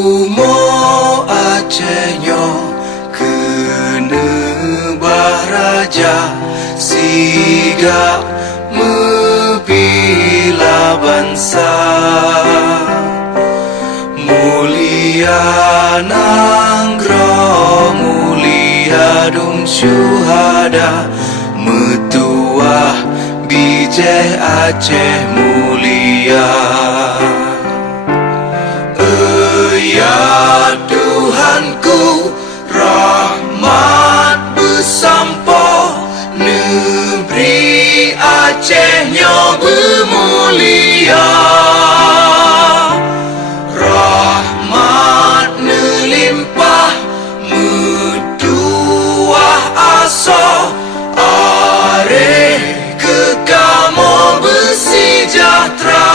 Umo Acehnya kena bahraja sigap membela bangsa. Mulia nanggra mulia dum syuhada metuah bijih Aceh mulia. Ya Tuhanku, rahmat bersampo, negeri Acehnya bermulia. Rahmat nelimpah, metuah aso, areh kekamo bersejahtera.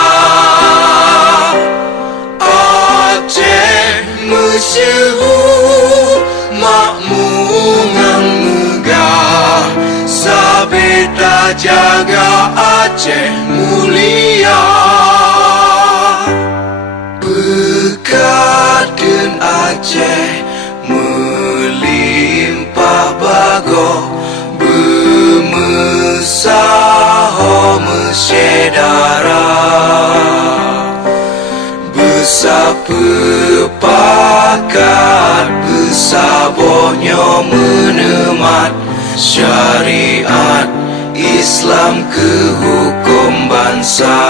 Masyhur makmungan megah, sabeta jaga Aceh mulia. Berkat dan Aceh melimpah bago, bermesaho mesyedara. Bersepakat bersabohnya menemat syariat Islam ke hukum bangsa.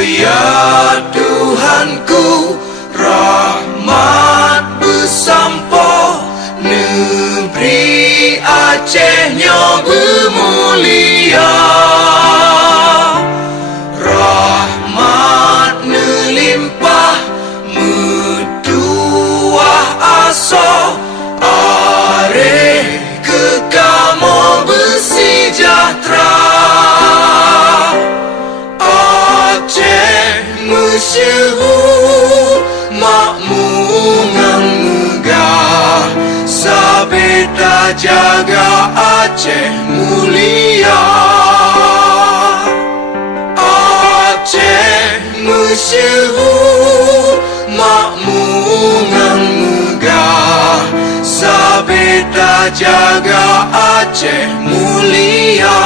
Ya Tuhanku, rahmat bersampo, negeri Acehnya bermulia. Rahmat nelimpah, metuah aso, areh kekamo bersejahtera. Aceh masyhur makmungan megah, sabeta jaga Aceh mulia. Aceh masyhur makmungan megah, sabeta jaga Aceh mulia.